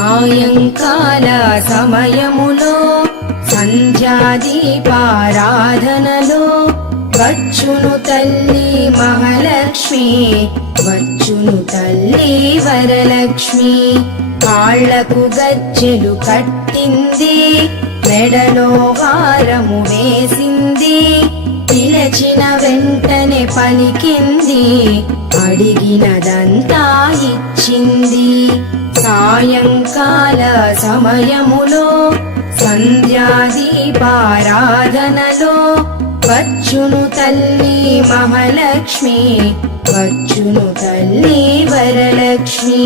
సాయంకాల సమయములో సంధ్యాదీపారాధనలో వచ్చును తల్లి మహాలక్ష్మి, వచ్చును తల్లి వరలక్ష్మి. కాళ్లకు గజ్జెలు కట్టింది, మెడలో హారము వేసింది, పిలచిన వెంటనే పలికింది, అడిగినదంతా ఇచ్చింది. సాయంకాల సమయములో సంధ్యాదీపారాధనలో వచ్చును తల్లి మహాలక్ష్మి, వచ్చును తల్లి వరలక్ష్మి.